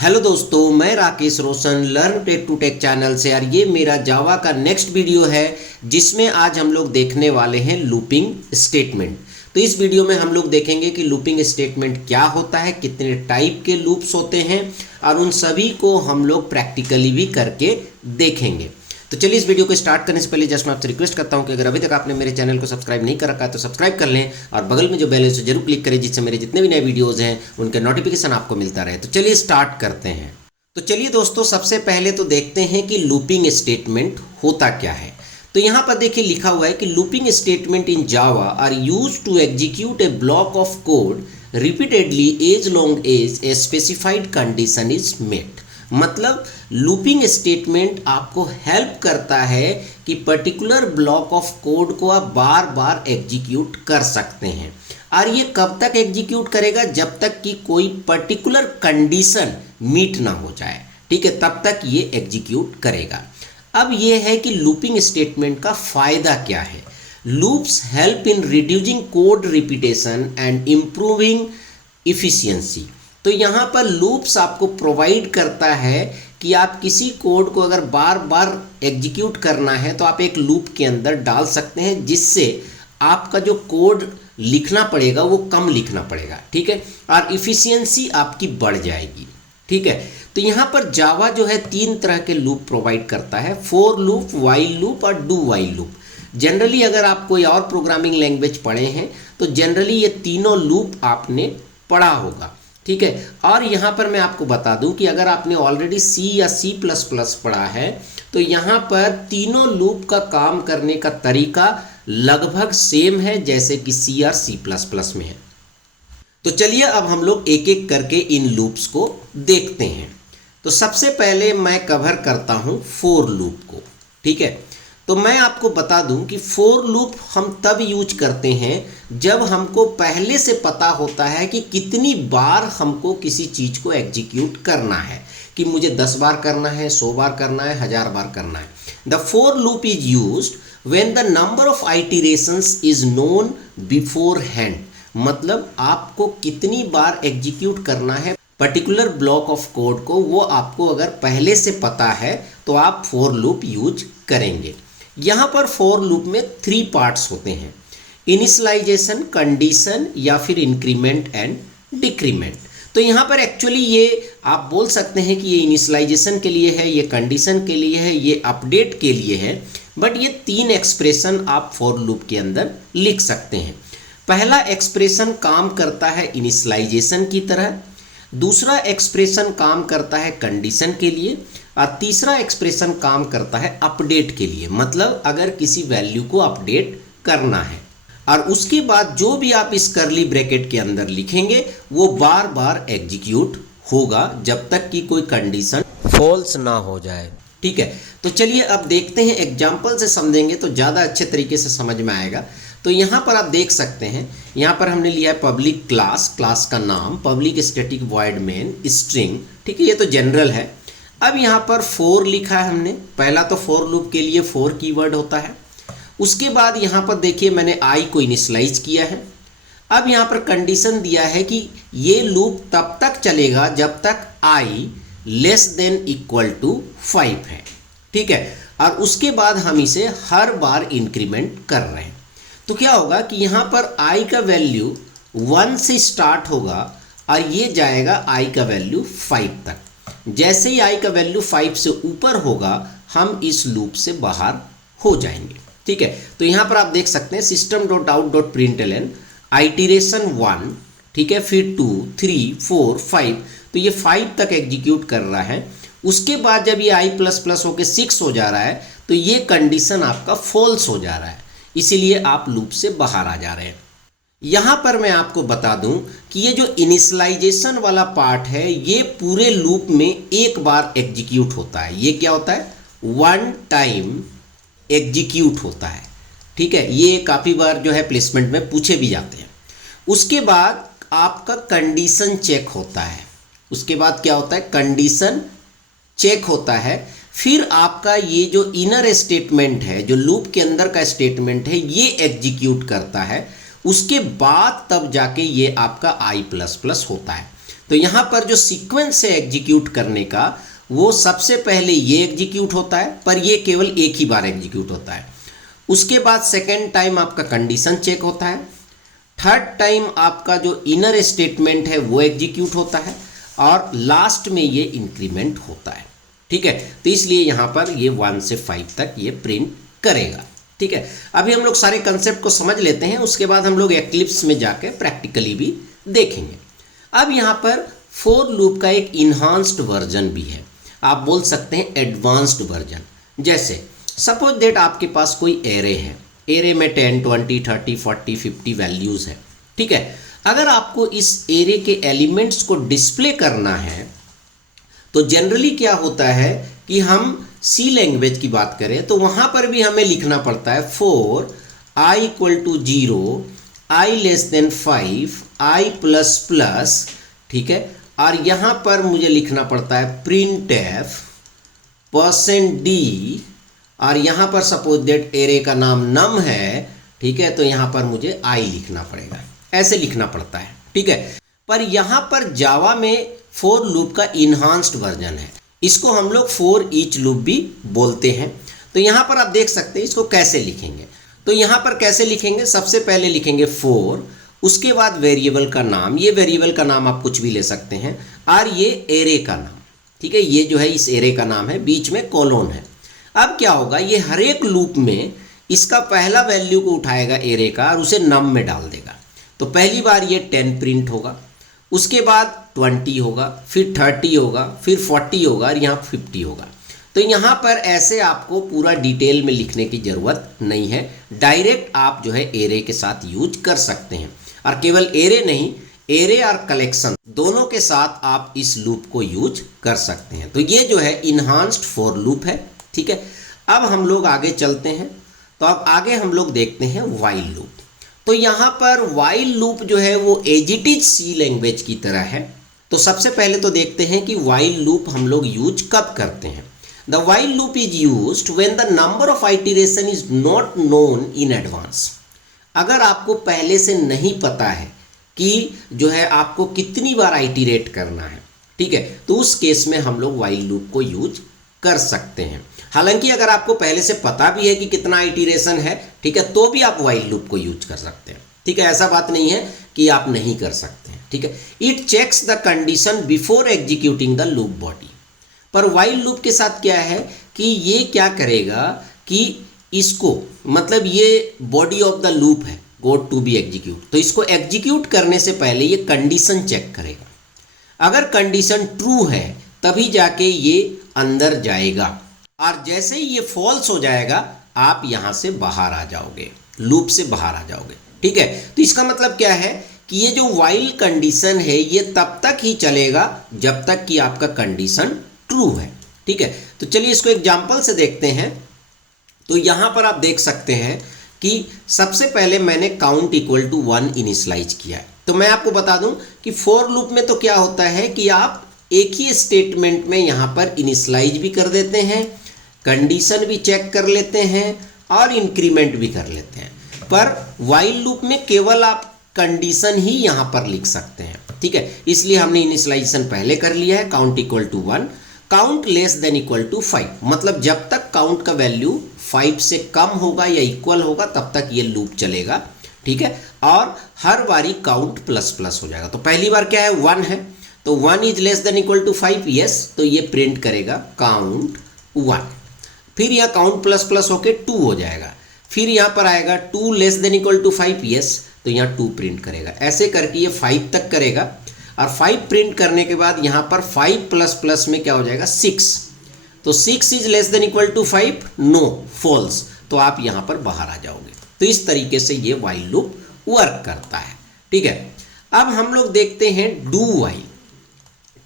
Hello दोस्तों, मैं Rakesh Roshan learn tech to tech channel से। यार ये मेरा जावा का नेक्स्ट वीडियो है जिसमें आज हम लोग देखने वाले हैं लूपिंग स्टेटमेंट। तो इस वीडियो में हम लोग देखेंगे कि लूपिंग स्टेटमेंट क्या होता है, कितने टाइप के लूप्स होते हैं और उन सभी को हम लोग प्रैक्टिकली भी करके देखेंगे। तो चलिए इस वीडियो को स्टार्ट करने से पहले जस्ट मैं आपसे रिक्वेस्ट करता हूं कि अगर अभी तक आपने मेरे चैनल को सब्सक्राइब नहीं कर रखा है तो सब्सक्राइब कर लें और बगल में जो बेल है उसे जरूर क्लिक करें जिससे मेरे जितने भी नए वीडियोज़ हैं उनके नोटिफिकेशन आपको मिलता रहे। तो चलिए स्टार्ट करते हैं। तो चलिए दोस्तों, सबसे पहले तो देखते हैं कि लूपिंग स्टेटमेंट होता क्या है। तो यहाँ पर देखिए लिखा हुआ है कि looping statement in Java are use to execute a block of code repeatedly as long as a specified condition is met. मतलब लूपिंग स्टेटमेंट आपको हेल्प करता है कि पर्टिकुलर ब्लॉक ऑफ कोड को आप बार बार एग्जीक्यूट कर सकते हैं। और ये कब तक एग्जीक्यूट करेगा? जब तक कि कोई पर्टिकुलर कंडीशन मीट ना हो जाए, ठीक है, तब तक ये एग्जीक्यूट करेगा। अब ये है कि लूपिंग स्टेटमेंट का फायदा क्या है। Loops help in reducing code repetition and improving efficiency. तो यहाँ पर लूप्स आपको प्रोवाइड करता है कि आप किसी कोड को अगर बार बार एग्जीक्यूट करना है तो आप एक लूप के अंदर डाल सकते हैं, जिससे आपका जो कोड लिखना पड़ेगा वो कम लिखना पड़ेगा, ठीक है, और इफिशियंसी आपकी बढ़ जाएगी, ठीक है। तो यहाँ पर जावा जो है 3 तरह के लूप प्रोवाइड करता है, फॉर लूप, व्हाइल लूप और डू व्हाइल लूप। जनरली अगर आप कोई और प्रोग्रामिंग लैंग्वेज पढ़े हैं तो जनरली ये तीनों लूप आपने पढ़ा होगा, ठीक है। और यहाँ पर मैं आपको बता दूं कि अगर आपने ऑलरेडी सी या C++ पढ़ा है तो यहाँ पर तीनों लूप का काम करने का तरीका लगभग सेम है जैसे कि C और C++ में है। तो चलिए अब हम लोग एक एक करके इन लूप्स को देखते हैं। तो सबसे पहले मैं कवर करता हूँ फोर लूप को, ठीक है। तो मैं आपको बता दूं कि फोर लूप हम तब यूज करते हैं जब हमको पहले से पता होता है कि कितनी बार हमको किसी चीज को एग्जीक्यूट करना है, कि मुझे 10 बार करना है, 100 बार करना है, 1000 बार करना है। The for loop is used when the number of iterations is known before hand. मतलब आपको कितनी बार एग्जीक्यूट करना है पर्टिकुलर ब्लॉक ऑफ कोड को, वो आपको अगर पहले से पता है तो आप फोर लूप यूज करेंगे। यहाँ पर फोर लूप में 3 पार्ट्स होते हैं, इनिशियलाइजेशन, कंडीशन या फिर इंक्रीमेंट एंड डिक्रीमेंट। तो यहाँ पर एक्चुअली ये आप बोल सकते हैं कि ये इनिशियलाइजेशन के लिए है, ये कंडीशन के लिए है, ये अपडेट के लिए है, बट ये 3 एक्सप्रेशन आप फोर लूप के अंदर लिख सकते हैं। पहला एक्सप्रेशन काम करता है इनिशियलाइजेशन की तरह, दूसरा एक्सप्रेशन काम करता है कंडीशन के लिए और तीसरा एक्सप्रेशन काम करता है अपडेट के लिए। मतलब अगर किसी वैल्यू को अपडेट करना है, और उसके बाद जो भी आप इस कर्ली ब्रैकेट के अंदर लिखेंगे वो बार बार एग्जीक्यूट होगा जब तक कि कोई कंडीशन फॉल्स ना हो जाए, ठीक है। तो चलिए अब देखते हैं, एग्जाम्पल से समझेंगे तो ज़्यादा अच्छे तरीके से समझ में आएगा। तो यहाँ पर आप देख सकते हैं, यहाँ पर हमने लिया है पब्लिक क्लास, क्लास का नाम, public static void main string, ठीक है, ये तो जनरल है। अब यहाँ पर फोर लिखा है हमने, पहला तो फोर लूप के लिए फोर कीवर्ड होता है। उसके बाद यहाँ पर देखिए मैंने आई को इनिशियलाइज किया है। अब यहाँ पर कंडीशन दिया है कि ये लूप तब तक चलेगा जब तक I less than equal to 5 है, ठीक है। और उसके बाद हम इसे हर बार इंक्रीमेंट कर रहे हैं। तो क्या होगा कि यहाँ पर i का वैल्यू 1 से स्टार्ट होगा और ये जाएगा i का वैल्यू 5 तक। जैसे ही i का वैल्यू 5 से ऊपर होगा हम इस लूप से बाहर हो जाएंगे, ठीक है। तो यहाँ पर आप देख सकते हैं system.out.println आइटरेशन 1, ठीक है, फिर 2, 3, 4, 5, तो ये 5 तक एग्जीक्यूट कर रहा है। उसके बाद जब ये i++ होके 6 हो जा रहा है तो ये कंडीशन आपका फॉल्स हो जा रहा है, इसीलिए आप लूप से बाहर आ जा रहे हैं। यहाँ पर मैं आपको बता दूं कि ये जो इनिशियलाइजेशन वाला पार्ट है ये पूरे लूप में एक बार एग्जीक्यूट होता है। ये क्या होता है? 1 टाइम एग्जीक्यूट होता है, ठीक है। ये काफ़ी बार जो है प्लेसमेंट में पूछे भी जाते हैं। उसके बाद आपका कंडीशन चेक होता है। उसके बाद क्या होता है? कंडीशन चेक होता है। फिर आपका ये जो इनर स्टेटमेंट है, जो लूप के अंदर का स्टेटमेंट है, ये एग्जीक्यूट करता है। उसके बाद तब जाके ये आपका i++ होता है। तो यहाँ पर जो सीक्वेंस है एग्जीक्यूट करने का, वो सबसे पहले ये एग्जीक्यूट होता है, पर ये केवल एक ही बार एग्जीक्यूट होता है। उसके बाद सेकेंड टाइम आपका कंडीशन चेक होता है, थर्ड टाइम आपका जो इनर स्टेटमेंट है वो एग्जीक्यूट होता है, और लास्ट में ये इंक्रीमेंट होता है। ठीक है, तो इसलिए यहाँ पर ये 1 से 5 तक ये प्रिंट करेगा। ठीक है, अभी हम लोग सारे कंसेप्ट को समझ लेते हैं, उसके बाद हम लोग एक्लिप्स में जाके प्रैक्टिकली भी देखेंगे। अब यहाँ पर फॉर लूप का एक इन्हांस्ड वर्जन भी है, आप बोल सकते हैं एडवांस्ड वर्जन। जैसे सपोज दैट आपके पास कोई एरे है, एरे में 10, 20, 30, 40, 50 वैल्यूज़ है। ठीक है, अगर आपको इस एरे के एलिमेंट्स को डिस्प्ले करना है तो जनरली क्या होता है कि हम सी लैंग्वेज की बात करें तो वहाँ पर भी हमें लिखना पड़ता है फॉर i = 0, i <5, i++। ठीक है, और यहाँ पर मुझे लिखना पड़ता है printf %d, और यहाँ पर सपोज दैट एरे का नाम नम है। ठीक है, तो यहाँ पर मुझे i लिखना पड़ेगा, ऐसे लिखना पड़ता है। ठीक है, पर यहाँ पर जावा में फॉर लूप का इन्हांस्ड वर्जन है, इसको हम लोग फॉर ईच लूप भी बोलते हैं। तो यहाँ पर आप देख सकते हैं इसको कैसे लिखेंगे। तो यहाँ पर कैसे लिखेंगे, सबसे पहले लिखेंगे फॉर, उसके बाद वेरिएबल का नाम, ये वेरिएबल का नाम आप कुछ भी ले सकते हैं, और ये एरे का नाम। ठीक है, ये जो है इस एरे का नाम है, बीच में कोलोन है। अब क्या होगा, ये हर एक लूप में इसका पहला वैल्यू को उठाएगा एरे का और उसे नम में डाल देगा। तो पहली बार ये 10 प्रिंट होगा, उसके बाद 20 होगा, फिर 30 होगा, फिर 40 होगा, और यहाँ 50 होगा। तो यहाँ पर ऐसे आपको पूरा डिटेल में लिखने की ज़रूरत नहीं है, डायरेक्ट आप जो है एरे के साथ यूज कर सकते हैं। और केवल एरे नहीं, एरे और कलेक्शन दोनों के साथ आप इस लूप को यूज कर सकते हैं। तो ये जो है इन्हांस्ड फॉर लूप है। ठीक है, अब हम लोग आगे चलते हैं। तो अब आगे हम लोग देखते हैं वाइल लूप। तो यहाँ पर वाइल लूप जो है वो as it is C language की तरह है। तो सबसे पहले तो देखते हैं कि वाइल लूप हम लोग यूज कब करते हैं। The while loop is used when the number of iteration is not known in advance. अगर आपको पहले से नहीं पता है कि जो है आपको कितनी बार आइटरेट करना है, ठीक है, तो उस केस में हम लोग वाइल लूप को यूज कर सकते हैं। हालांकि अगर आपको पहले से पता भी है कि कितना आइटरेशन है, ठीक है, तो भी आप वाइल लूप को यूज कर सकते हैं। ठीक है, ऐसा बात नहीं है कि आप नहीं कर सकते हैं। ठीक है, it checks the condition before executing the loop body. पर वाइल लूप के साथ क्या है कि ये क्या करेगा कि इसको, मतलब ये बॉडी ऑफ द लूप है गोट टू बी एग्जीक्यूट, तो इसको एग्जीक्यूट करने से पहले ये कंडीशन चेक करेगा। अगर कंडीशन ट्रू है तभी जाके ये अंदर जाएगा, और जैसे ही ये फॉल्स हो जाएगा आप यहाँ से बाहर आ जाओगे, लूप से बाहर आ जाओगे। ठीक है, तो इसका मतलब क्या है कि ये जो वाइल कंडीशन है ये तब तक ही चलेगा जब तक कि आपका कंडीशन ट्रू है। ठीक है, तो चलिए इसको एग्जांपल से देखते हैं। तो यहाँ पर आप देख सकते हैं कि सबसे पहले मैंने काउंट = 1 इनिशियलाइज किया है। तो मैं आपको बता दूं कि फॉर लूप में तो क्या होता है कि आप एक ही स्टेटमेंट में यहाँ पर इनिशियलाइज भी कर देते हैं, कंडीशन भी चेक कर लेते हैं और इंक्रीमेंट भी कर लेते हैं। पर वाइल लूप में केवल आप कंडीशन ही यहाँ पर लिख सकते हैं। ठीक है, इसलिए हमने इनिशियलाइजेशन पहले कर लिया है, काउंट = 1, काउंट << 5, मतलब जब तक काउंट का वैल्यू 5 से कम होगा या इक्वल होगा तब तक ये लूप चलेगा। ठीक है, और हर बारी काउंट ++ हो जाएगा। तो पहली बार क्या है, 1 है, तो 1 इज << 5, यस, तो ये प्रिंट करेगा काउंट 1। फिर यहाँ काउंट ++ होके 2 हो जाएगा, फिर यहाँ पर आएगा 2 << 5, यस, तो यहाँ 2 प्रिंट करेगा। ऐसे करके ये 5 तक करेगा, और 5 प्रिंट करने के बाद यहाँ पर 5++ में क्या हो जाएगा, 6। तो 6 इज << 5, नो, फॉल्स, तो आप यहाँ पर बाहर आ जाओगे। तो इस तरीके से ये वाइल लूप वर्क करता है। ठीक है, अब हम लोग देखते हैं डू वाइल।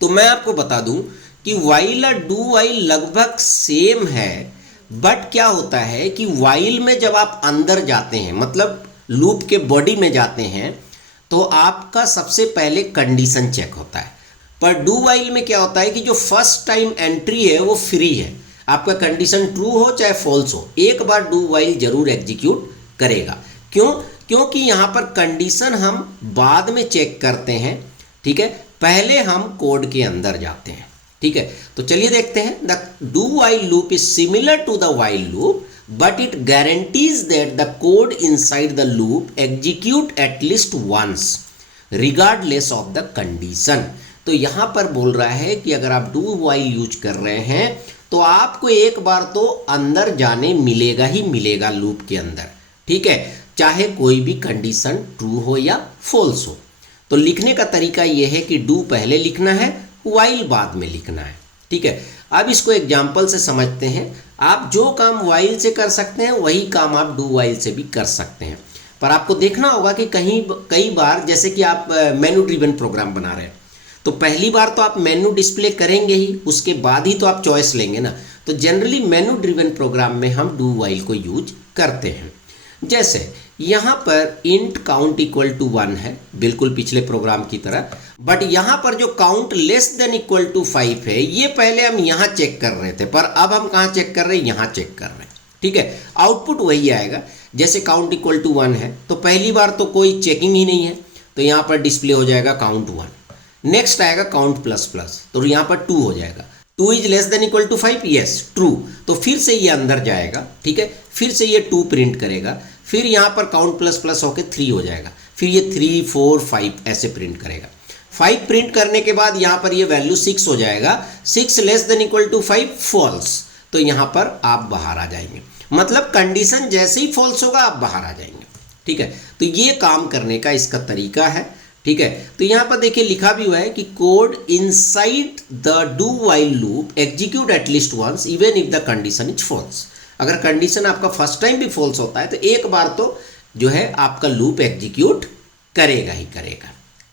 तो मैं आपको बता दूं कि वाइल और डू वाइल लगभग सेम है, बट क्या होता है कि वाइल में जब आप अंदर जाते हैं, मतलब लूप के बॉडी में जाते हैं, तो आपका सबसे पहले कंडीशन चेक होता है। पर डू वाइल में क्या होता है कि जो फर्स्ट टाइम एंट्री है वो फ्री है, आपका कंडीशन ट्रू हो चाहे फॉल्स हो, एक बार डू वाइल जरूर एग्जीक्यूट करेगा। क्यों? क्योंकि यहाँ पर कंडीशन हम बाद में चेक करते हैं, ठीक है, पहले हम कोड के अंदर जाते हैं। ठीक है, तो चलिए देखते हैं। The do while loop is similar to the while loop but it guarantees that the code inside the loop execute at least once regardless of the condition. तो यहां पर बोल रहा है कि अगर आप डू वाइल यूज कर रहे हैं तो आपको एक बार तो अंदर जाने मिलेगा ही मिलेगा लूप के अंदर। ठीक है, चाहे कोई भी कंडीशन ट्रू हो या फॉल्स हो। तो लिखने का तरीका यह है कि डू पहले लिखना है, वाइल बाद में लिखना है। ठीक है, अब इसको एग्जाम्पल से समझते हैं। आप जो काम वाइल से कर सकते हैं वही काम आप डू वाइल से भी कर सकते हैं, पर आपको देखना होगा कि कई बार जैसे कि आप मेनू ड्रिवन प्रोग्राम बना रहे हैं तो पहली बार तो आप मेनू डिस्प्ले करेंगे ही, उसके बाद ही तो आप चॉइस लेंगे ना। तो जनरली मेनू ड्रिवन प्रोग्राम में हम डू वाइल को यूज करते हैं। जैसे यहाँ पर इंट काउंट इक्वल टू 1 है, बिल्कुल पिछले प्रोग्राम की तरह, बट यहाँ पर जो count less than equal to 5 है ये पहले हम यहाँ चेक कर रहे थे, पर अब हम कहाँ चेक कर रहे हैं, यहाँ चेक कर रहे हैं। ठीक है, आउटपुट वही आएगा। जैसे काउंट इक्वल टू 1 है तो पहली बार तो कोई चेकिंग ही नहीं है, तो यहाँ पर डिस्प्ले हो जाएगा काउंट 1। नेक्स्ट आएगा काउंट प्लस प्लस, तो यहाँ पर 2 हो जाएगा। 2 is less than equal to 5, yes true, तो फिर से ये अंदर जाएगा। ठीक है, फिर से ये 2 प्रिंट करेगा, फिर यहाँ पर काउंट प्लस प्लस होकर 3 हो जाएगा, फिर ये 3 4 5 ऐसे प्रिंट करेगा। 5 प्रिंट करने के बाद यहाँ पर ये वैल्यू 6 हो जाएगा। 6 less than equal to 5 false, तो यहाँ पर आप बाहर आ जाएंगे। मतलब कंडीशन जैसे ही फॉल्स होगा आप बाहर आ जाएंगे। ठीक है, तो ये काम करने का इसका तरीका है। ठीक है, तो यहाँ पर देखिए लिखा भी हुआ है कि code inside the do while loop execute at least once even if the condition is false. अगर कंडीशन आपका फर्स्ट टाइम भी फॉल्स होता है तो एक बार तो जो है आपका लूप एग्जीक्यूट करेगा ही करेगा।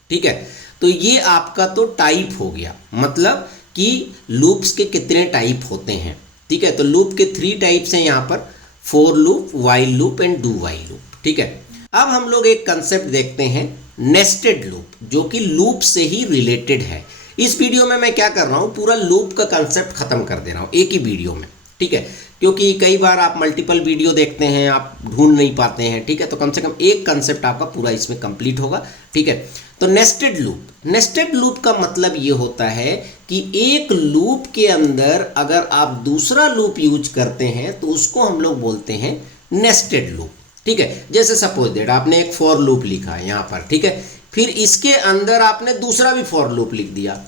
ठीक है, तो ये आपका तो टाइप हो गया, मतलब कि लूप्स के कितने टाइप होते हैं। ठीक है, तो लूप के 3 टाइप्स हैं यहाँ पर, for loop, while loop and do while loop. ठीक है, अब हम लोग एक कंसेप्ट देखते हैं नेस्टेड लूप, जो कि लूप से ही रिलेटेड है। इस वीडियो में मैं क्या कर रहा हूँ, पूरा लूप का कंसेप्ट खत्म कर दे रहा हूँ एक ही वीडियो में। ठीक है, क्योंकि कई बार आप मल्टीपल वीडियो देखते हैं, आप ढूंढ नहीं पाते हैं। ठीक है, तो कम से कम एक कंसेप्ट आपका पूरा इसमें कंप्लीट होगा। ठीक है, तो नेस्टेड लूप का मतलब ये होता है कि एक लूप के अंदर अगर आप दूसरा लूप यूज करते हैं तो उसको हम लोग बोलते हैं नेस्टेड लूप। ठीक है, जैसे सपोज दैट आपने एक फॉर लूप लिखा है यहाँ पर। ठीक है, फिर इसके अंदर आपने दूसरा भी फॉर लूप लिख दिया।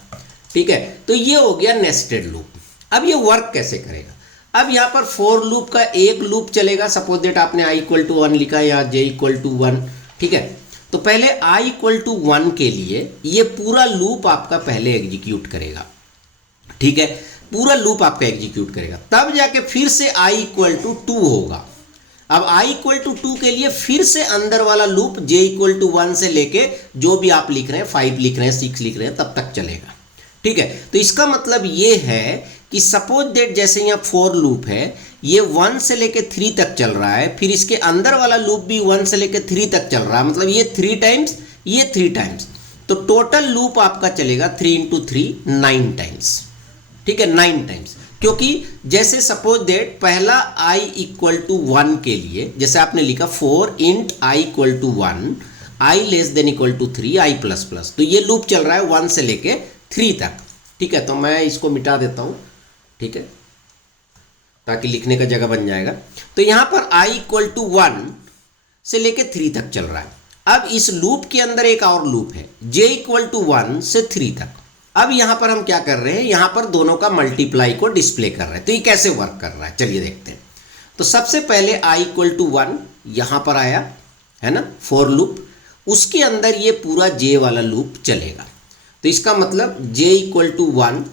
ठीक है, तो ये हो गया नेस्टेड लूप। अब ये वर्क कैसे करेगा, अब यहाँ पर फॉर लूप का एक लूप चलेगा। सपोज दैट आपने i इक्वल टू 1 लिखा या j इक्वल टू 1। ठीक है, तो पहले i इक्वल टू 1 के लिए ये पूरा लूप आपका पहले एग्जीक्यूट करेगा। ठीक है, पूरा लूप आपका एग्जीक्यूट करेगा, तब जाके फिर से i इक्वल टू 2 होगा। अब i इक्वल टू 2 के लिए फिर से अंदर वाला लूप j इक्वल टू 1 से लेके जो भी आप लिख रहे हैं, 5 लिख रहे हैं, 6 लिख रहे हैं, तब तक चलेगा। ठीक है, तो इसका मतलब ये है कि सपोज दैट जैसे यहाँ फॉर लूप है, ये 1 से लेके 3 तक चल रहा है, फिर इसके अंदर वाला लूप भी 1 से लेके 3 तक चल रहा है, मतलब ये 3 टाइम्स, ये 3 टाइम्स, तो टोटल लूप आपका चलेगा 3 इंटू 3 9 टाइम्स। ठीक है, 9 टाइम्स, क्योंकि जैसे सपोज दैट पहला i इक्वल टू 1 के लिए जैसे आपने लिखा for int i equal to 1, i less than equal to 3, i plus plus, तो ये लूप चल रहा है 1 से लेके 3 तक। ठीक है, तो मैं इसको मिटा देता हूँ। ठीक है, ताकि लिखने का जगह बन जाएगा। तो यहाँ पर i इक्वल टू 1 से लेके 3 तक चल रहा है। अब इस लूप के अंदर एक और लूप है j इक्वल टू 1 से 3 तक। अब यहाँ पर हम क्या कर रहे हैं, यहाँ पर दोनों का मल्टीप्लाई को डिस्प्ले कर रहे हैं। तो ये कैसे वर्क कर रहा है, चलिए देखते हैं। तो सबसे पहले i इक्वल टू 1 यहाँ पर आया है ना, फॉर लूप, उसके अंदर ये पूरा j वाला लूप चलेगा। तो इसका मतलब j equal to 1,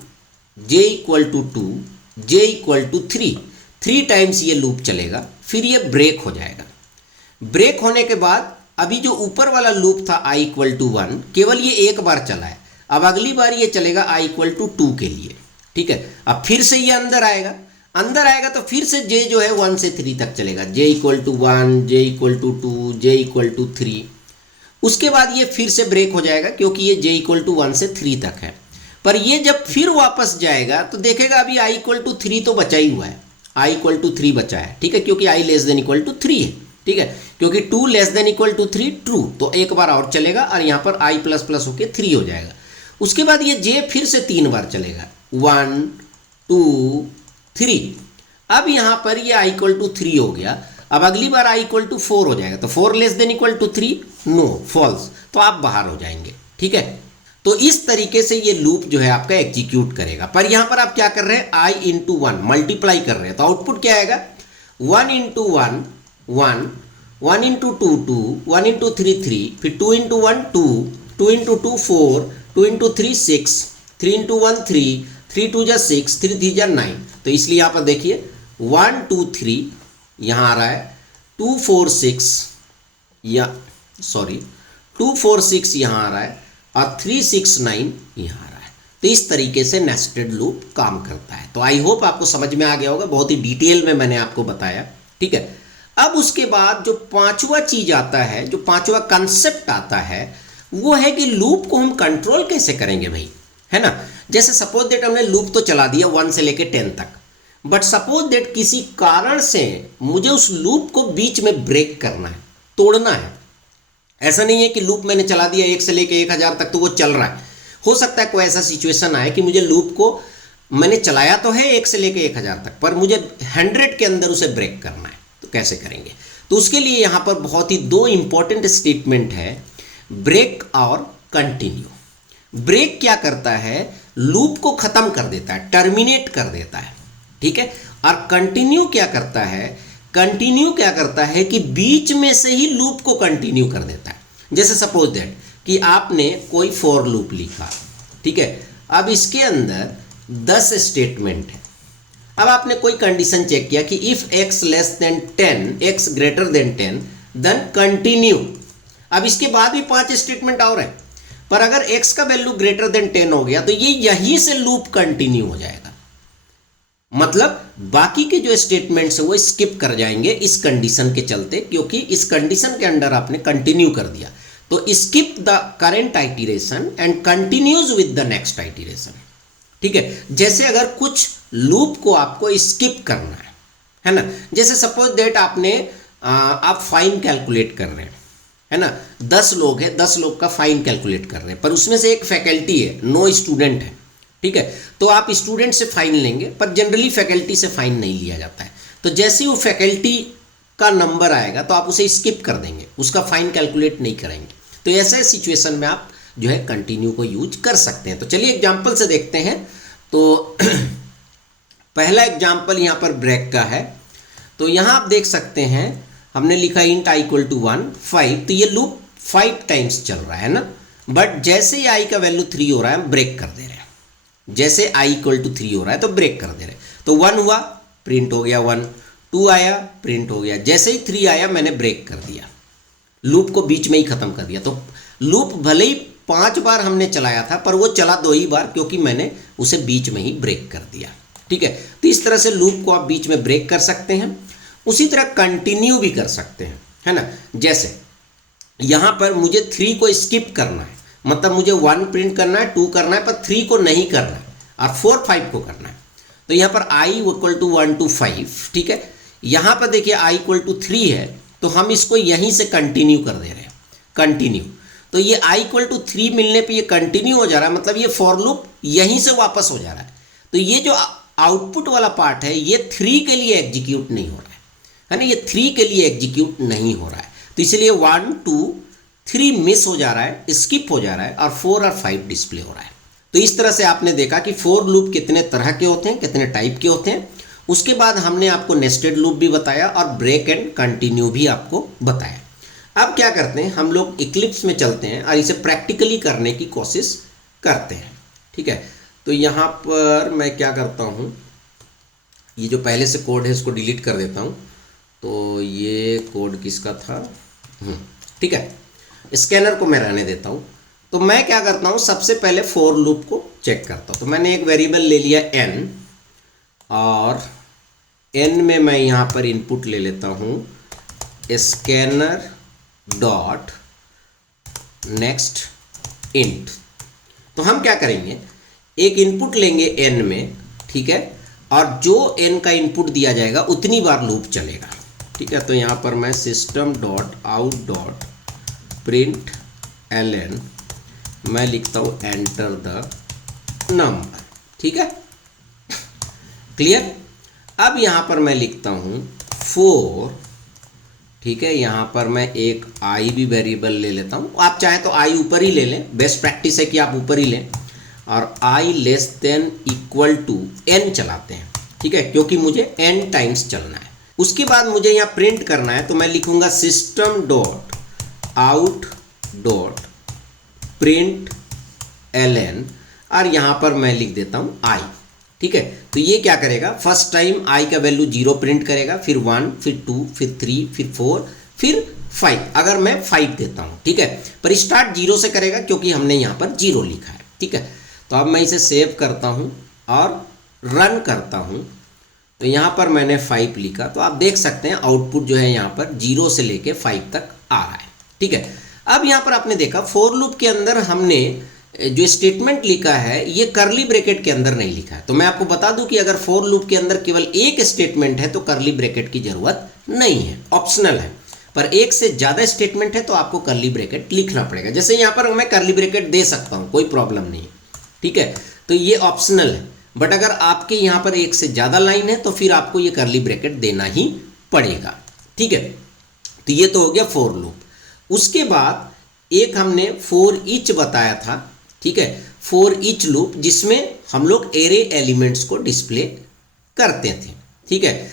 j equal to 2, j equal to 3 times ये लूप चलेगा, फिर ये ब्रेक हो जाएगा। ब्रेक होने के बाद अभी जो ऊपर वाला लूप था i इक्वल टू 1, केवल ये एक बार चला है। अब अगली बार ये चलेगा i इक्वल टू 2 के लिए। ठीक है, अब फिर से ये अंदर आएगा तो फिर से j जो है 1 से 3 तक चलेगा, j equal to 1, j equal to 2, j equal to 3। उसके बाद ये फिर से ब्रेक हो जाएगा क्योंकि ये j इक्वल टू 1 से 3 तक है। पर ये जब फिर वापस जाएगा तो देखेगा अभी i इक्वल टू 3 तो बचा ही हुआ है, i इक्वल टू 3 बचा है। ठीक है, क्योंकि i less than equal to 3 है। ठीक है, क्योंकि 2 less than equal to 3 true, तो एक बार और चलेगा और यहाँ पर i प्लस प्लस होके 3 हो जाएगा। उसके बाद ये जे फिर से 3 बार चलेगा, 1 2 3। अब यहाँ पर ये i इक्वल टू 3 हो गया। अब अगली बार i इक्वल टू 4 हो जाएगा, तो 4 less than equal to 3, no false, तो आप बाहर हो जाएंगे। ठीक है, तो इस तरीके से ये लूप जो है आपका एग्जीक्यूट करेगा। पर यहाँ पर आप क्या कर रहे हैं, i इंटू 1 मल्टीप्लाई कर रहे हैं, तो आउटपुट क्या आएगा, 1 इंटू 1 1, 1 इंटू 2 2, 1 इंटू 3 3, फिर 2 इंटू 1 2, 2 इंटू 2 4, 2 इंटू 3 6, 3 इंटू 1 3, 3 2 जा 6, 3 3 जा 9। तो इसलिए यहाँ पर देखिए 1 2 3 यहाँ आ रहा है, 2 4 6 या सॉरी 2 4 6 यहाँ आ रहा है, और 3 6 9 यहाँ आ रहा है। तो इस तरीके से नेस्टेड लूप काम करता है। तो आई होप आपको समझ में आ गया होगा, बहुत ही डिटेल में मैंने आपको बताया। ठीक है, अब उसके बाद जो पांचवा चीज आता है, जो पांचवा कंसेप्ट आता है, वो है कि लूप को हम कंट्रोल कैसे करेंगे भाई, है ना। जैसे सपोज दैट हमने लूप तो चला दिया 1 से लेके 10 तक, बट सपोज दैट किसी कारण से मुझे उस लूप को बीच में ब्रेक करना है, तोड़ना है। ऐसा नहीं है कि लूप मैंने चला दिया 1 से लेके 1000 तक तो वो चल रहा है। हो सकता है कोई ऐसा सिचुएशन आए कि मुझे लूप को मैंने चलाया तो है 1 से लेके 1000 तक, पर मुझे 100 के अंदर उसे ब्रेक करना है, तो कैसे करेंगे। तो उसके लिए यहाँ पर बहुत ही 2 इंपॉर्टेंट स्टेटमेंट है, ब्रेक और कंटिन्यू। ब्रेक क्या करता है, लूप को खत्म कर देता है, टर्मिनेट कर देता है। ठीक है, और कंटिन्यू क्या करता है, कंटिन्यू क्या करता है कि बीच में से ही लूप को कंटिन्यू कर देता है। जैसे सपोज दैट कि आपने कोई फॉर लूप लिखा, ठीक है, अब इसके अंदर 10 स्टेटमेंट है। अब आपने कोई कंडीशन चेक किया कि if x less than 10, x greater than 10, then continue. अब इसके बाद भी 5 स्टेटमेंट और है, पर अगर x का वैल्यू ग्रेटर देन 10 हो गया तो ये यहीं से लूप कंटिन्यू हो जाएगा। मतलब बाकी के जो स्टेटमेंट्स है वो स्किप कर जाएंगे इस कंडीशन के चलते, क्योंकि इस कंडीशन के अंडर आपने कंटिन्यू कर दिया। तो skip the current iteration and continues with the next iteration. ठीक है, जैसे अगर कुछ लूप को आपको स्किप करना है ना, जैसे सपोज दैट आपने आप फाइन कैलकुलेट कर रहे हैं, है ना, 10 लोग हैं, 10 लोग का फाइन कैलकुलेट कर रहे हैं, पर उसमें से एक फैकल्टी है, नो स्टूडेंट है। ठीक है, तो आप स्टूडेंट से फाइन लेंगे, पर जनरली फैकल्टी से फाइन नहीं लिया जाता है। तो जैसे ही वो फैकल्टी का नंबर आएगा तो आप उसे स्किप कर देंगे, उसका फाइन कैलकुलेट नहीं करेंगे। तो ऐसे सिचुएशन में आप जो है कंटिन्यू को यूज कर सकते हैं। तो चलिए एग्जाम्पल से देखते हैं। तो पहला एग्जाम्पल यहाँ पर ब्रेक का है। तो यहाँ आप देख सकते हैं हमने लिखा इंट i इक्वल टू 1 5, तो ये लूप 5 टाइम्स चल रहा है ना, बट जैसे ही i का वैल्यू 3 हो रहा है हम ब्रेक कर दे रहे हैं। जैसे i इक्वल टू 3 हो रहा है तो ब्रेक कर दे रहे हैं। तो 1 हुआ, प्रिंट हो गया 1, 2 आया, प्रिंट हो गया। जैसे ही 3 आया मैंने ब्रेक कर दिया, लूप को बीच में ही खत्म कर दिया। तो लूप भले ही 5 बार हमने चलाया था, पर वो चला 2 ही बार, क्योंकि मैंने उसे बीच में ही ब्रेक कर दिया। ठीक है, तो इस तरह से लूप को आप बीच में ब्रेक कर सकते हैं। उसी तरह कंटिन्यू भी कर सकते हैं, है ना। जैसे यहाँ पर मुझे 3 को स्किप करना है, मतलब मुझे 1 प्रिंट करना है, 2 करना है, पर 3 को नहीं करना है, और 4 5 को करना है। तो यहाँ पर i इक्वल टू 1 to 5, ठीक है। यहाँ पर देखिए i इक्वल टू 3 है, तो हम इसको यहीं से कंटिन्यू कर दे रहे हैं, कंटिन्यू। तो ये i इक्वल टू 3 मिलने पे ये कंटिन्यू हो जा रहा है, मतलब ये फॉर लूप यहीं से वापस हो जा रहा है। तो ये जो आउटपुट वाला पार्ट है ये 3 के लिए एग्जीक्यूट नहीं हो रहा है ना, ये 3 के लिए एग्जीक्यूट नहीं हो रहा है। तो इसलिए 1 2 3 मिस हो जा रहा है, स्किप हो जा रहा है, और 4 और 5 डिस्प्ले हो रहा है। तो इस तरह से आपने देखा कि फॉर लूप कितने तरह के होते हैं, कितने टाइप के होते हैं। उसके बाद हमने आपको नेस्टेड लूप भी बताया और ब्रेक एंड कंटिन्यू भी आपको बताया। अब क्या करते हैं, हम लोग इक्लिप्स में चलते हैं और इसे प्रैक्टिकली करने की कोशिश करते हैं। ठीक है, तो यहाँ पर मैं क्या करता हूँ, ये जो पहले से कोड है इसको डिलीट कर देता हूँ। तो ये कोड किसका था, ठीक है, स्कैनर को मैं रहने देता हूँ। तो मैं क्या करता हूँ, सबसे पहले फॉर लूप को चेक करता हूँ। तो मैंने एक वेरिएबल ले लिया n, और n में मैं यहाँ पर इनपुट ले लेता हूँ स्कैनर डॉट नेक्स्ट इंट। तो हम क्या करेंगे, एक इनपुट लेंगे n में, ठीक है, और जो n का इनपुट दिया जाएगा उतनी बार लूप चलेगा। ठीक है, तो यहाँ पर मैं system.out.println मैं लिखता हूँ एंटर द नंबर। ठीक है, क्लियर। अब यहाँ पर मैं लिखता हूँ 4। ठीक है, यहाँ पर मैं एक आई भी वेरिएबल ले लेता हूँ। आप चाहें तो आई ऊपर ही ले लें, बेस्ट प्रैक्टिस है कि आप ऊपर ही लें, और I less than equal to n चलाते हैं। ठीक है, क्योंकि मुझे n टाइम्स चलना है। उसके बाद मुझे यहाँ प्रिंट करना है, तो मैं लिखूंगा system dot out dot print ln, और यहाँ पर मैं लिख देता हूँ आई। ठीक है, तो ये क्या करेगा, फर्स्ट टाइम आई का वैल्यू 0 प्रिंट करेगा, फिर 1, फिर 2, फिर 3, फिर 4, फिर 5। अगर मैं 5 देता हूँ, ठीक है, पर स्टार्ट 0 से करेगा क्योंकि हमने यहाँ पर 0 लिखा है। ठीक है, तो अब मैं इसे सेव करता हूँ और रन करता हूँ। तो यहाँ पर मैंने 5 लिखा, तो आप देख सकते हैं आउटपुट जो है यहाँ पर 0 से लेके 5 तक आ रहा है। ठीक है, अब यहाँ पर आपने देखा फॉर लूप के अंदर हमने जो स्टेटमेंट लिखा है ये करली ब्रैकेट के अंदर नहीं लिखा है। तो मैं आपको बता दूं कि अगर फॉर लूप के अंदर केवल एक स्टेटमेंट है तो करली ब्रैकेट की जरूरत नहीं है, ऑप्शनल है। पर एक से ज़्यादा स्टेटमेंट है तो आपको करली ब्रैकेट लिखना पड़ेगा। जैसे यहाँ पर मैं करली ब्रैकेट दे सकता हूँ, कोई प्रॉब्लम नहीं है। ठीक है, तो ये ऑप्शनल है, बट अगर आपके यहाँ पर एक से ज़्यादा लाइन है तो फिर आपको ये करली ब्रैकेट देना ही पड़ेगा। ठीक है, तो ये तो हो गया फॉर लूप। उसके बाद एक हमने फॉर ईच बताया था। ठीक है, फॉर ईच लूप जिसमें हम लोग एरे एलिमेंट्स को डिस्प्ले करते थे। ठीक है,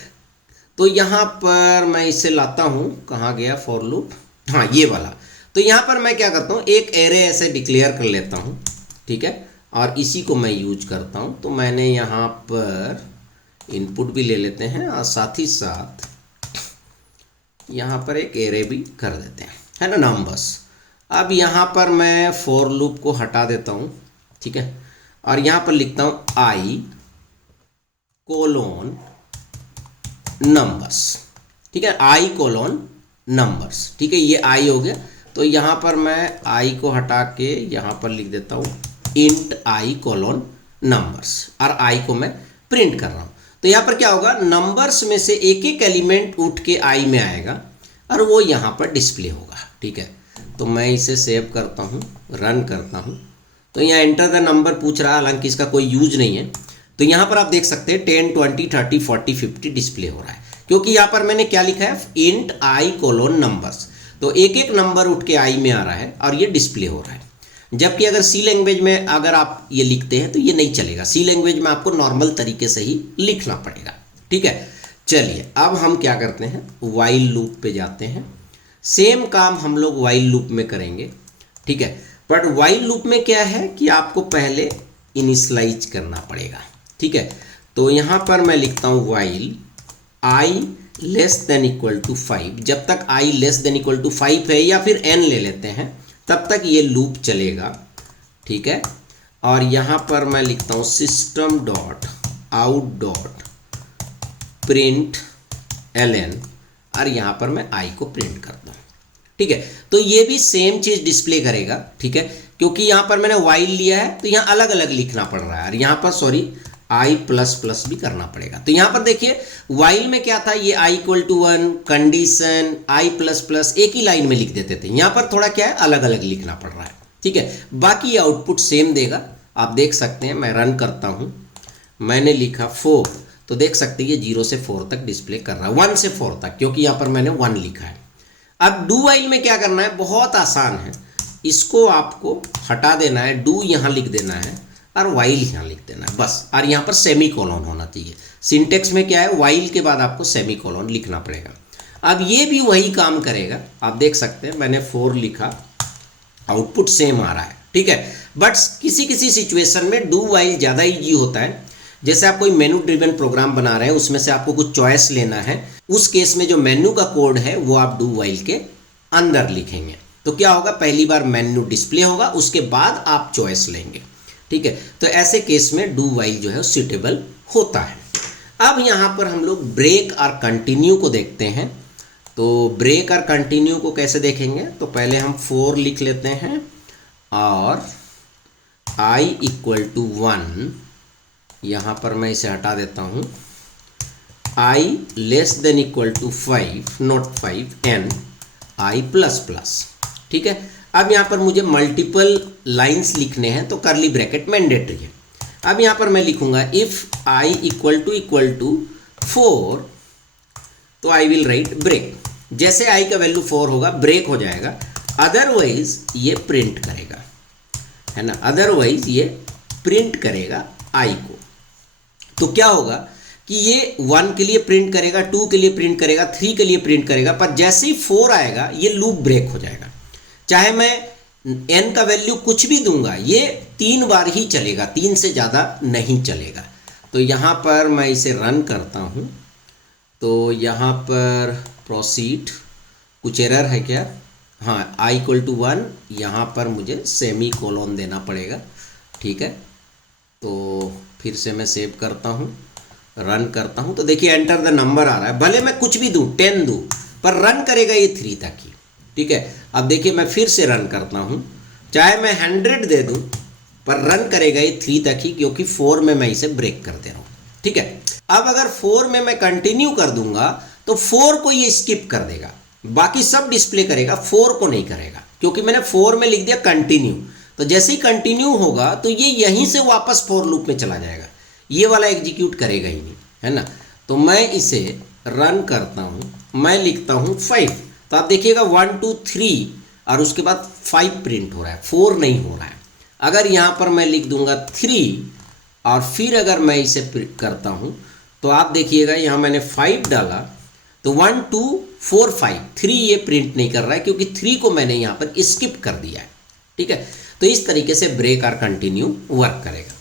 तो यहाँ पर मैं इसे लाता हूँ, कहाँ गया फॉर लूप, हाँ ये वाला। तो यहाँ पर मैं क्या करता हूँ, एक एरे ऐसे डिक्लेयर कर लेता हूँ। ठीक है, और इसी को मैं यूज करता हूँ। तो मैंने यहाँ पर इनपुट भी ले लेते हैं और साथ ही साथ यहाँ पर एक एरे भी कर देते हैं, है ना, नंबर्स। अब यहाँ पर मैं फॉर लूप को हटा देता हूँ। ठीक है, और यहाँ पर लिखता हूँ आई कोलोन नंबर्स। ठीक है, आई कोलोन नंबर्स। ठीक है, ये आई हो गया। तो यहाँ पर मैं आई को हटा के यहाँ पर लिख देता हूँ इंट आई कोलोन नंबर्स, और आई को मैं प्रिंट कर रहा हूँ। तो यहाँ पर क्या होगा, नंबर्स में से एक एक एलिमेंट उठ के आई में आएगा और वो यहाँ पर डिस्प्ले होगा। ठीक है, तो मैं इसे सेव करता हूँ, रन करता हूँ। तो यहाँ एंटर द नंबर पूछ रहा है, हालांकि इसका कोई यूज नहीं है। तो यहाँ पर आप देख सकते हैं 10, 20, 30, 40, 50 डिस्प्ले हो रहा है, क्योंकि यहाँ पर मैंने क्या लिखा है, इंट आई कोलोन नंबर्स। तो एक एक नंबर उठ के आई में आ रहा है और ये डिस्प्ले हो रहा है। जबकि अगर सी लैंग्वेज में अगर आप ये लिखते हैं तो ये नहीं चलेगा। सी लैंग्वेज में आपको नॉर्मल तरीके से ही लिखना पड़ेगा। ठीक है, चलिए अब हम क्या करते हैं, वाइल लूप पे जाते हैं। सेम काम हम लोग वाइल लूप में करेंगे। ठीक है, बट वाइल लूप में क्या है कि आपको पहले इनिशियलाइज करना पड़ेगा। ठीक है, तो यहाँ पर मैं लिखता हूँ while I less than equal to 5। जब तक I less than equal to 5 है, या फिर n ले लेते हैं, तब तक ये लूप चलेगा। ठीक है, और यहाँ पर मैं लिखता हूँ system dot out dot print ln, और यहाँ पर मैं आई को प्रिंट करता हूँ। ठीक है, तो ये भी सेम चीज़ डिस्प्ले करेगा। ठीक है, क्योंकि यहाँ पर मैंने वाइल लिया है तो यहाँ अलग अलग लिखना पड़ रहा है, और यहाँ पर सॉरी आई प्लस प्लस भी करना पड़ेगा। तो यहाँ पर देखिए वाइल में क्या था, ये i equal to 1 condition i plus plus एक ही लाइन में लिख देते थे। यहाँ पर थोड़ा क्या है, अलग अलग लिखना पड़ रहा है। ठीक है, बाकी ये आउटपुट सेम देगा। आप देख सकते हैं, मैं रन करता हूँ, मैंने लिखा 4, तो देख सकते हैं ये 0 से 4 तक डिस्प्ले कर रहा है, 1 से 4 तक, क्योंकि यहाँ पर मैंने 1 लिखा है। अब डू वाइल में क्या करना है, बहुत आसान है। इसको आपको हटा देना है, डू यहाँ लिख देना है और वाइल यहाँ लिख देना है बस, और यहाँ पर सेमी कोलॉन होना चाहिए। सिंटेक्स में क्या है, वाइल के बाद आपको सेमी कोलॉन लिखना पड़ेगा। अब ये भी वही काम करेगा। आप देख सकते हैं मैंने 4 लिखा, आउटपुट सेम आ रहा है। ठीक है, बट किसी किसी सिचुएशन में डू वाइल ज़्यादा ईजी होता है। जैसे आप कोई मेनू ड्रिवन प्रोग्राम बना रहे हैं, उसमें से आपको कुछ चॉइस लेना है, उस केस में जो मेन्यू का कोड है वो आप डू वाइल के अंदर लिखेंगे। तो क्या होगा, पहली बार मेन्यू डिस्प्ले होगा, उसके बाद आप चॉइस लेंगे। ठीक है, तो ऐसे केस में डू वाइल जो है सूटेबल होता है। अब यहाँ पर हम लोग ब्रेक और कंटिन्यू को देखते हैं। तो ब्रेक और कंटिन्यू को कैसे देखेंगे, तो पहले हम 4 लिख लेते हैं और i इक्वल टू 1, यहाँ पर मैं इसे हटा देता हूँ, i less than equal to 5 not 5 n i plus plus. ठीक है, अब यहाँ पर मुझे मल्टीपल लाइंस लिखने हैं तो करली ब्रैकेट मैंडेटरी है। अब यहाँ पर मैं लिखूंगा इफ़ आई इक्वल टू 4 तो आई विल राइट ब्रेक। जैसे आई का वैल्यू 4 होगा ब्रेक हो जाएगा, अदरवाइज ये प्रिंट करेगा, है ना, अदरवाइज ये प्रिंट करेगा आई को। तो क्या होगा कि ये 1 के लिए प्रिंट करेगा, 2 के लिए प्रिंट करेगा, 3 के लिए प्रिंट करेगा, पर जैसे ही 4 आएगा ये लूप ब्रेक हो जाएगा। चाहे मैं n का वैल्यू कुछ भी दूंगा ये 3 बार ही चलेगा, 3 से ज़्यादा नहीं चलेगा। तो यहाँ पर मैं इसे रन करता हूँ तो यहाँ पर प्रोसीड, कुछ एरर है क्या? हाँ, i इक्वल टू 1, यहाँ पर मुझे सेमी कोलोन देना पड़ेगा, ठीक है। तो फिर से मैं सेव करता हूँ, रन करता हूँ तो देखिए एंटर द नंबर आ रहा है। भले मैं कुछ भी दूँ, 10 दूँ, पर रन करेगा ये 3 तक ही, ठीक है। अब देखिए मैं फिर से रन करता हूँ, चाहे मैं 100 दे दूँ पर रन करेगा ये 3 तक ही, क्योंकि 4 में मैं इसे ब्रेक कर दे रहा हूँ, ठीक है। अब अगर 4 में मैं कंटिन्यू कर दूंगा तो 4 को ये स्किप कर देगा, बाकी सब डिस्प्ले करेगा, 4 को नहीं करेगा, क्योंकि मैंने 4 में लिख दिया कंटिन्यू। तो जैसे ही कंटिन्यू होगा तो ये यहीं से वापस फॉर लूप में चला जाएगा, ये वाला एग्जीक्यूट करेगा ही नहीं, है ना। तो मैं इसे रन करता हूँ, मैं लिखता हूँ 5, तो आप देखिएगा 1 2 3 और उसके बाद 5 प्रिंट हो रहा है, 4 नहीं हो रहा है। अगर यहाँ पर मैं लिख दूंगा 3 और फिर अगर मैं इसे करता हूँ तो आप देखिएगा यहाँ मैंने 5 डाला तो 1 2 4 5 3 ये प्रिंट नहीं कर रहा है, क्योंकि 3 को मैंने यहाँ पर स्किप कर दिया है, ठीक है। तो इस तरीके से ब्रेक और कंटिन्यू वर्क करेगा।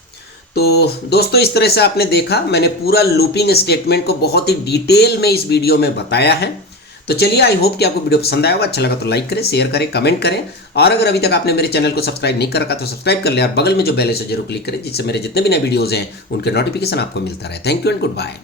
तो दोस्तों इस तरह से आपने देखा, मैंने पूरा लूपिंग स्टेटमेंट को बहुत ही डिटेल में इस वीडियो में बताया है। तो चलिए, आई होप कि आपको वीडियो पसंद आया होगा, अच्छा लगा तो लाइक करें, शेयर करें, कमेंट करें, और अगर अभी तक आपने मेरे चैनल को सब्सक्राइब नहीं कर रखा तो सब्सक्राइब कर ले और बगल में जो बेल है उसे जरूर क्लिक करें, जिससे मेरे जितने भी नए वीडियोज़ हैं उनके नोटिफिकेशन आपको मिलता रहे। Thank you and good bye.